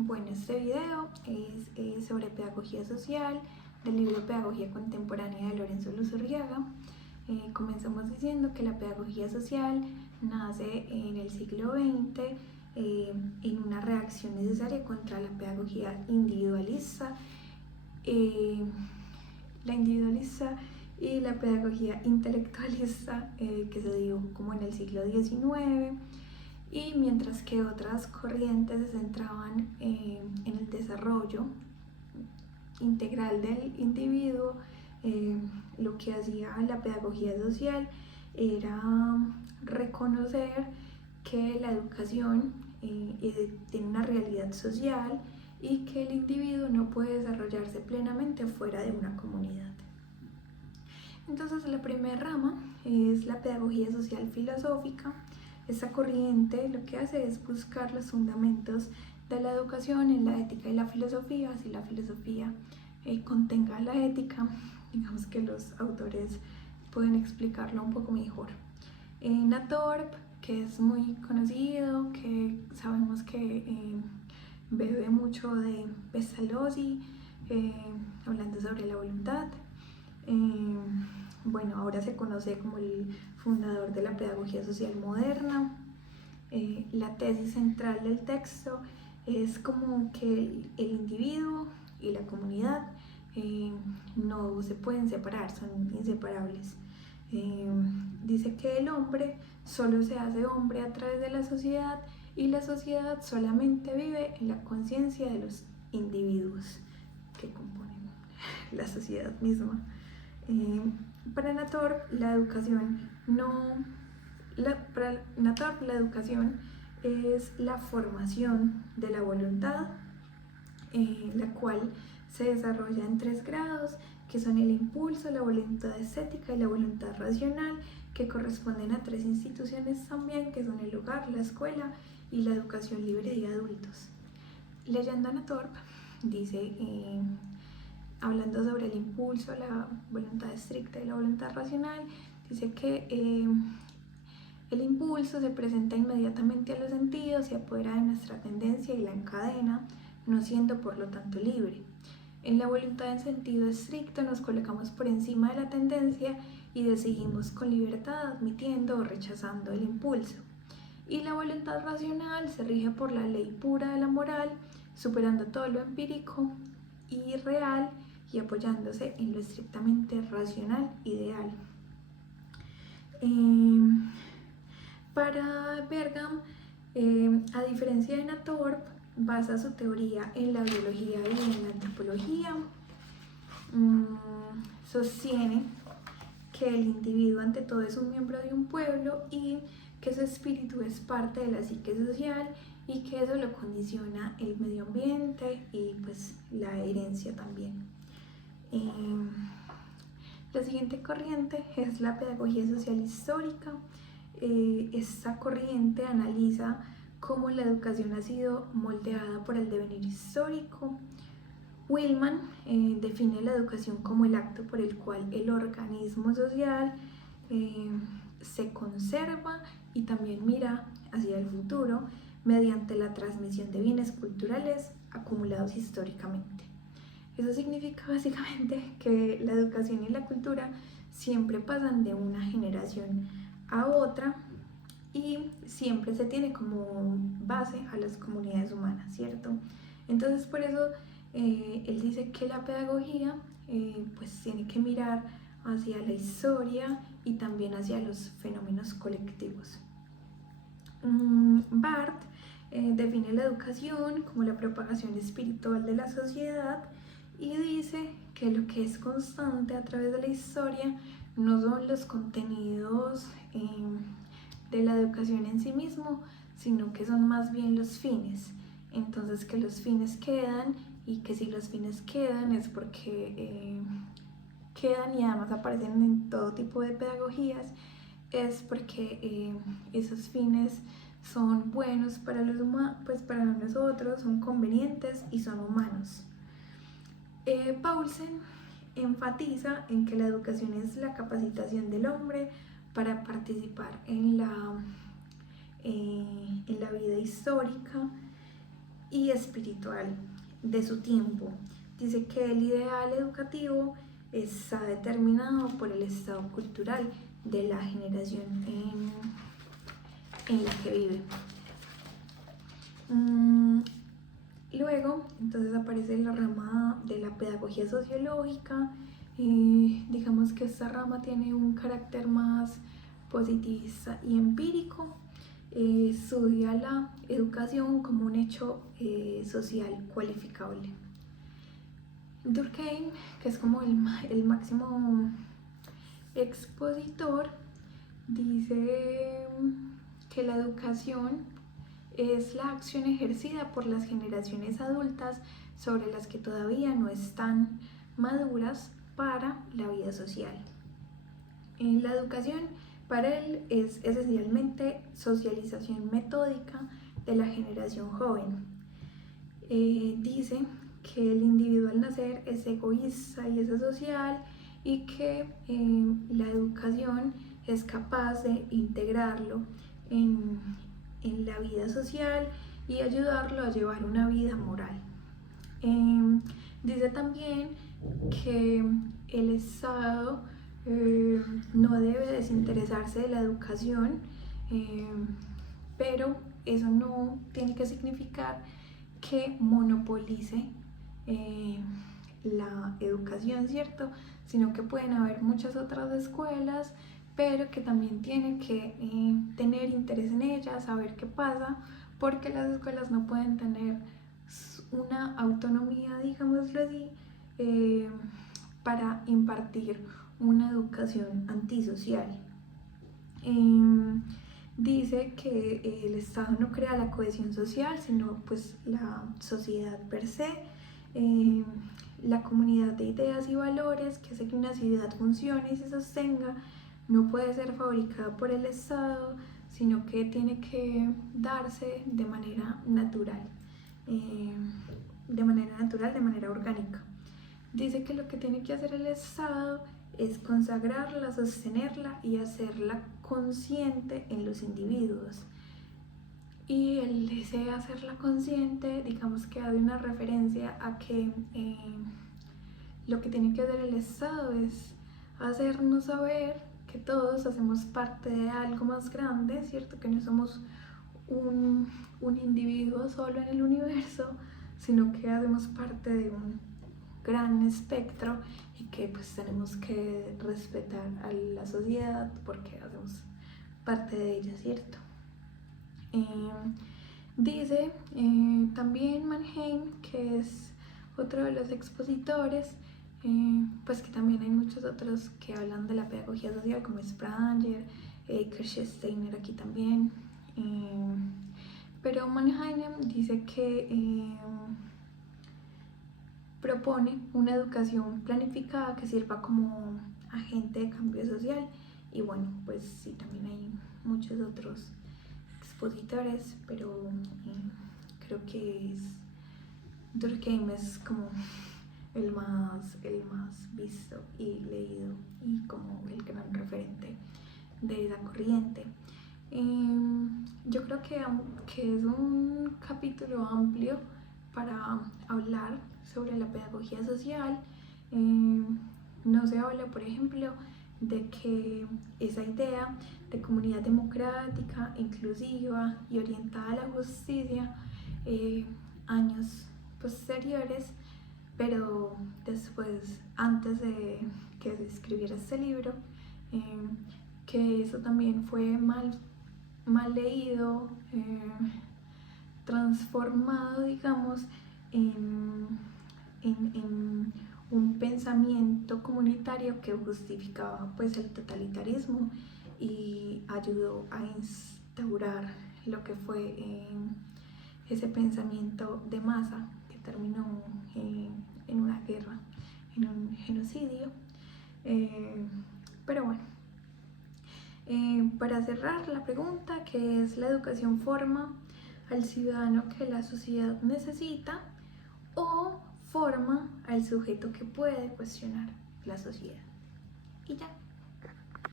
Bueno, este video es sobre pedagogía social del libro Pedagogía Contemporánea de Lorenzo Luzurriaga. Comenzamos diciendo que la pedagogía social nace en el siglo XX en una reacción necesaria contra la pedagogía individualista, y la pedagogía intelectualista que se dio como en el siglo XIX. Y mientras que otras corrientes se centraban en el desarrollo integral del individuo, lo que hacía la pedagogía social era reconocer que la educación tiene una realidad social y que el individuo no puede desarrollarse plenamente fuera de una comunidad. Entonces, la primera rama es la pedagogía social filosófica. Esta corriente lo que hace es buscar los fundamentos de la educación en la ética y la filosofía. Si la filosofía contenga la ética, digamos que los autores pueden explicarlo un poco mejor. Nathorp, que es muy conocido, que sabemos que bebe mucho de Pestalozzi, hablando sobre la voluntad. Bueno, ahora se conoce como el fundador de la pedagogía social moderna. La tesis central del texto es como que el individuo y la comunidad no se pueden separar, son inseparables. Dice que el hombre solo se hace hombre a través de la sociedad y la sociedad solamente vive en la conciencia de los individuos que componen la sociedad misma. Para Nathorp, la educación es la formación de la voluntad, la cual se desarrolla en 3 grados, que son el impulso, la voluntad estética y la voluntad racional, que corresponden a 3 instituciones también, que son el hogar, la escuela y la educación libre de adultos. Leyendo a Nathorp, dice, hablando sobre el impulso, la voluntad estricta y la voluntad racional, dice que el impulso se presenta inmediatamente a los sentidos, se apodera de nuestra tendencia y la encadena, no siendo por lo tanto libre. En la voluntad en sentido estricto nos colocamos por encima de la tendencia y decidimos con libertad, admitiendo o rechazando el impulso. Y la voluntad racional se rige por la ley pura de la moral, superando todo lo empírico y real y apoyándose en lo estrictamente racional ideal. Para Bergam, a diferencia de Nathorp, basa su teoría en la biología y en la antropología. Sostiene que el individuo ante todo es un miembro de un pueblo y que su espíritu es parte de la psique social y que eso lo condiciona el medio ambiente y pues la herencia también. La siguiente corriente es la pedagogía social histórica. Esta corriente analiza cómo la educación ha sido moldeada por el devenir histórico. Willman define la educación como el acto por el cual el organismo social se conserva y también mira hacia el futuro mediante la transmisión de bienes culturales acumulados históricamente. Eso significa básicamente que la educación y la cultura siempre pasan de una generación a otra y siempre se tiene como base a las comunidades humanas, ¿cierto? Entonces por eso él dice que la pedagogía pues tiene que mirar hacia la historia y también hacia los fenómenos colectivos. Barth define la educación como la propagación espiritual de la sociedad y dice que lo que es constante a través de la historia no son los contenidos de la educación en sí mismo, sino que son más bien los fines. Entonces que los fines quedan y que si los fines quedan es porque quedan y además aparecen en todo tipo de pedagogías, es porque esos fines son buenos para pues para nosotros, son convenientes y son humanos. Paulsen enfatiza en que la educación es la capacitación del hombre para participar en la vida histórica y espiritual de su tiempo. Dice que el ideal educativo está determinado por el estado cultural de la generación en la que vive. Luego, entonces aparece la rama de la pedagogía sociológica. Digamos que esta rama tiene un carácter más positivista y empírico. Estudia la educación como un hecho social cualificable. Durkheim, que es como el máximo expositor, dice que la educación es la acción ejercida por las generaciones adultas sobre las que todavía no están maduras para la vida social. La educación para él es esencialmente socialización metódica de la generación joven. Dice que el individuo al nacer es egoísta y es asocial, y que la educación es capaz de integrarlo en la vida social y ayudarlo a llevar una vida moral. Dice también que el Estado no debe desinteresarse de la educación, pero eso no tiene que significar que monopolice la educación, ¿cierto? Sino que pueden haber muchas otras escuelas, pero que también tienen que tener interés en ellas, saber qué pasa, porque las escuelas no pueden tener una autonomía, digámoslo así, para impartir una educación antisocial. Dice que el Estado no crea la cohesión social, sino pues la sociedad per se, la comunidad de ideas y valores que hace que una ciudad funcione y se sostenga no puede ser fabricada por el Estado, sino que tiene que darse de manera natural, de manera orgánica. Dice que lo que tiene que hacer el Estado es consagrarla, sostenerla y hacerla consciente en los individuos. Y el deseo hacerla consciente, digamos que hace una referencia a que lo que tiene que hacer el Estado es hacernos saber que todos hacemos parte de algo más grande, ¿cierto? Que no somos un individuo solo en el universo, sino que hacemos parte de un gran espectro y que pues tenemos que respetar a la sociedad porque hacemos parte de ella, ¿cierto? Dice también Mannheim, que es otro de los expositores, pues que también hay muchos otros que hablan de la pedagogía social, como Spranger, Kirchsteiner aquí también, pero Mannheim dice que propone una educación planificada que sirva como agente de cambio social. Y bueno, pues sí, también hay muchos otros expositores, pero creo que Durkheim es como el más visto y leído y como el gran referente de esa corriente. Yo creo que es un capítulo amplio para hablar sobre la pedagogía social. No se habla, por ejemplo, de que esa idea de comunidad democrática, inclusiva y orientada a la justicia, años posteriores, pero después, antes de que se escribiera este libro, que eso también fue mal leído, transformado, digamos, en un pensamiento comunitario que justificaba pues el totalitarismo y ayudó a instaurar lo que fue ese pensamiento de masa que terminó en una guerra, en un genocidio. Pero bueno, para cerrar la pregunta, ¿qué es la educación? ¿Forma al ciudadano que la sociedad necesita o forma al sujeto que puede cuestionar la sociedad? Y ya.